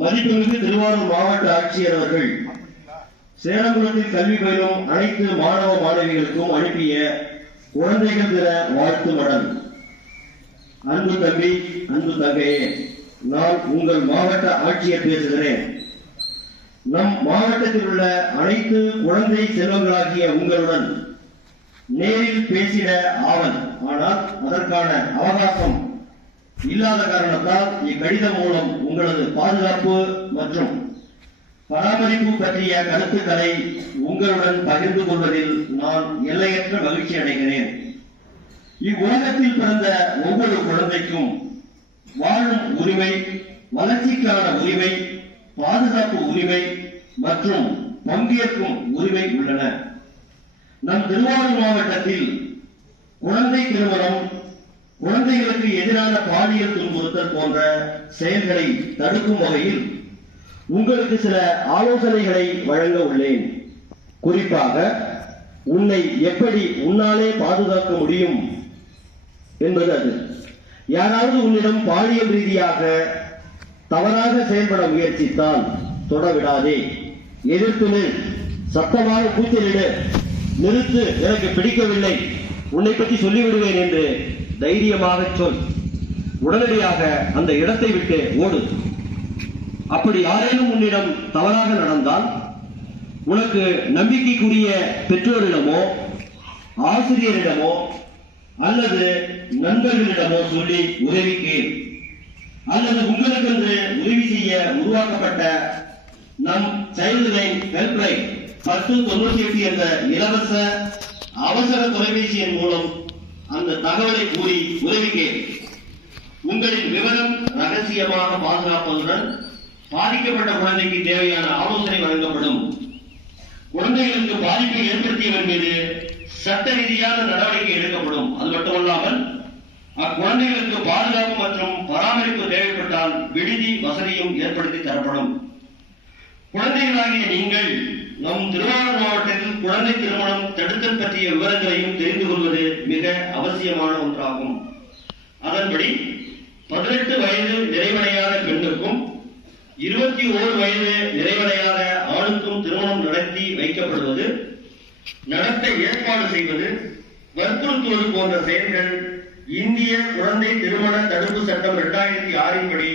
மதிப்புமிகு திருவாரூர் மாவட்ட ஆட்சியர் அவர்கள் சேலங்குளத்தில் கல்வி பயிலும் அனைத்து மாணவ மாணவிகளுக்கும் அனுப்பிய குழந்தைகள் தின வாழ்த்து மடல். அன்பு தம்பி, அன்பு தங்கையே, நான் உங்கள் மாவட்ட ஆட்சியர் பேசுகிறேன். நம் மாவட்டத்தில் உள்ள அனைத்து குழந்தை செல்வங்களாகிய உங்களுடன் நேரில் பேசிட ஆவல். ஆனால் அதற்கான அவகாசம் இல்லாத காரணத்தால் இக்கடிதம் மூலம் உங்களது பாதுகாப்பு மற்றும் பராமரிப்பு பற்றிய கருத்துக்களை உங்களுடன் பகிர்ந்து கொள்வதில் நான் எல்லையற்ற மகிழ்ச்சி அடைகிறேன். இவ்வுலகத்தில் பிறந்த ஒவ்வொரு குழந்தைக்கும் வாழும் உரிமை, வளர்ச்சிக்கான உரிமை, பாதுகாப்பு உரிமை மற்றும் பங்கேற்கும் உரிமை உள்ளன. நம் திருவாரூர் மாவட்டத்தில் குழந்தை திருமணம், குழந்தைகளுக்கு எதிரான பாலியல் துன்புறுத்தல் போன்ற செயல்களை தடுக்கும் வகையில் உங்களுக்கு சில ஆலோசனைகளை வழங்க உள்ளேன். குறிப்பாக உன்னை எப்படி உன்னாலே பாதுகாக்க முடியும் என்பது அது. யாராவது உன்னிடம் பாலியல் ரீதியாக தவறாக செயல்பட முயற்சித்தால் தொடவிடாதே, எதிர்த்து நில், சத்தமாக கூச்சலிடு, நிறுத்து, எனக்கு பிடிக்கவில்லை, உன்னை பற்றி சொல்லிவிடுவேன் என்று தைரியமாக சொல். உடனடியாக அந்த இடத்தை விட்டு ஓடு. அப்படி யாரேனும் உன்னிடம் தவறாக நடந்தால் உனக்கு நம்பிக்கைக்குரிய பெற்றோரிடமோ ஆசிரியரிடமோ அல்லது நண்பர்களிடமோ சொல்லி உதவி கேள். அல்லது உங்களுக்கென்று உதவி செய்ய உருவாக்கப்பட்ட நம் சைல்டு லைன் ஹெல்ப்லைன் 1098 என்ற இலவச அவசர தொலைபேசி எண் மூலம் அந்த தகவலை கூறி உதவி கேள். உங்களின் விவரம் ரகசியமாக பாதுகாப்பதுடன் பாதிக்கப்பட்ட குழந்தைக்கு தேவையான ஆலோசனை வழங்கப்படும். குழந்தைகளுக்கு பாதிப்பை ஏற்படுத்தியவர் மீது சட்ட ரீதியான நடவடிக்கை எடுக்கப்படும். அது மட்டுமல்லாமல் அக்குழந்தைகளுக்கு பாதுகாப்பு மற்றும் பராமரிப்பு தேவைப்பட்டால் விடுதி வசதியும் ஏற்படுத்தி தரப்படும். குழந்தைகளாகிய நீங்கள் நம் திருவாரூர் மாவட்டத்தில் குழந்தை திருமணம் தடுத்தல் பற்றிய விவரங்களையும் தெரிந்து கொள்வது மிக அவசியமான ஒன்றாகும். அதன்படி 18 வயது நிறைவடையாத பெண்ணுக்கும் 21 வயது நிறைவடையாத ஆணுக்கும் திருமணம் நடத்தி வைக்கப்படுவது, நடத்த ஏற்பாடு செய்வது, வற்புறுத்துவது போன்ற செயல்கள் இந்திய குழந்தை திருமண தடுப்பு சட்டம் 2006 படி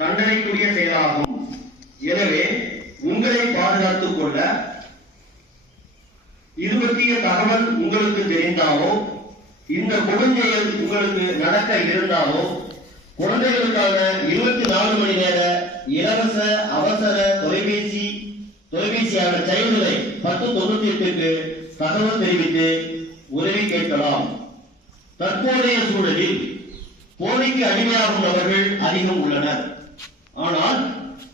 தண்டனைக்குரிய செயலாகும். எனவே உங்களை பாதுகாத்துக் கொள்ள இது பற்றிய தகவல் உங்களுக்கு தெரிந்தாலோ, இந்த கொடுஞ்செயல் உங்களுக்கு நடக்க இருந்தாலோ, குழந்தைகளுக்கான 24 மணி நேர இலவச அவசர தொலைபேசியான சைல்டு லைன் 1098க்கு தகவல் தெரிவித்து உதவி கேட்கலாம். தற்போதைய சூழலில் போதைக்கு அடிமையாகும் நபர்கள் அதிகம் உள்ளனர். ஆனால்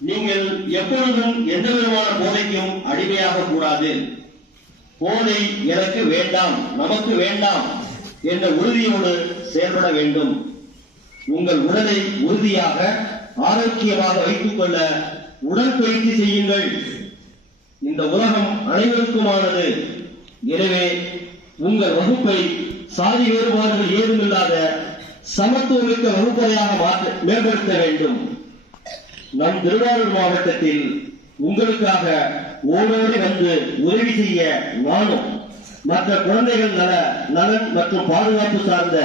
நீங்கள் எப்பொழுதும் எந்த விதமான போதைக்கும் அடிமையாக கூடாது. போதை எனக்கு வேண்டாம், நமக்கு வேண்டாம் என்ற உறுதியோடு செயல்பட வேண்டும். உங்கள் உடலை உறுதியாக ஆரோக்கியமாக வைத்துக் கொள்ள உடற்பயிற்சி செய்யுங்கள். இந்த உலகம் அனைவருக்குமானது. எனவே உங்கள் வகுப்பை சாதி வேறுபாடுகள் ஏதுமில்லாத சமத்துவமிக்க வகுப்பறையாக மேம்படுத்த வேண்டும். நம் திருவாரூர் மாவட்டத்தில் உங்களுக்காக ஓடோடி வந்து உதவி செய்ய நானும் மற்ற குழந்தைகள் நலன் மற்றும் பாதுகாப்பு சார்ந்த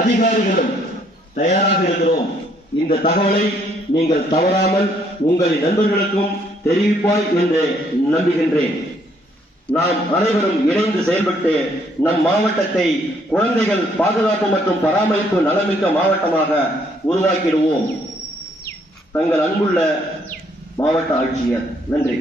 அதிகாரிகளும் தயாராக இருக்கிறோம். இந்த தகவலை நீங்கள் தவறாமல் உங்களின் நண்பர்களுக்கும் தெரிவிப்பாய் என்று நம்புகின்றேன். நாம் அனைவரும் இணைந்து செயல்பட்டு நம் மாவட்டத்தை குழந்தைகள் பாதுகாப்பு மற்றும் பராமரிப்பு நலமிக்க மாவட்டமாக உருவாக்கிடுவோம். தங்கள் அன்புள்ள மாவட்ட ஆட்சியர். நன்றி.